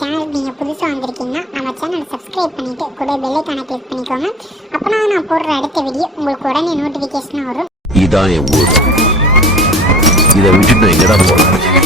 சேனலுக்கு நீங்கள் புதுசாக வந்திருக்கீங்கன்னா நம்ம சேனல் சப்ஸ்கிரைப் பண்ணிவிட்டு கூட பெல்லைக்கான கிளிக் பண்ணிக்கோங்க. அப்போனா நான் போடுற அடுத்த வீடியோ உங்களுக்கு உடனே நோட்டிஃபிகேஷனாக வரும். இதான் என் ஊர் இதை விட்டுட்டு எங்கடா போகிறேன்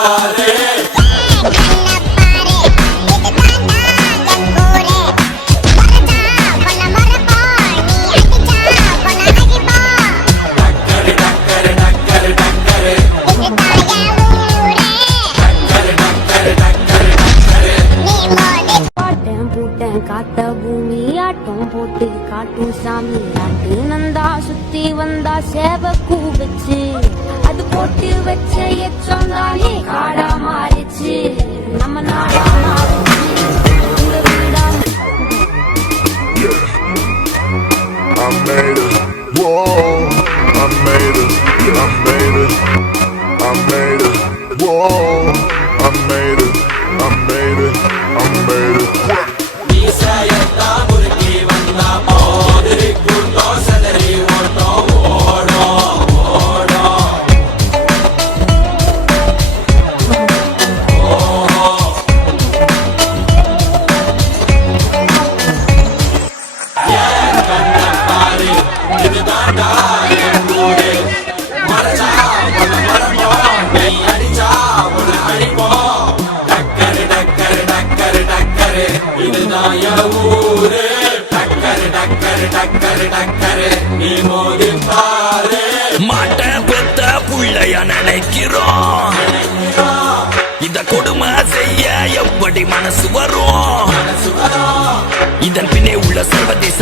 பூட்டேன் காத்த பூமி ஆட்டம் போட்டு காட்டும் சாமி ஆட்டு நந்தா சுத்தி வந்தா சேவ கூவச்சு அது போட்டு வச்ச எச்சம் தானே காடா மாறிச்சு நம்ம நாடா மாறிச்சு I made it. Whoa, I made it. I made it. I made it. Whoa, I made it. I made it. I made it. மாட்ட பெத்த புள்ளைய நினைக்கிறோம். இத கொடுமை செய்ய எப்படி மனசு வரும். இதன் பின்னே உள்ள சர்வதேச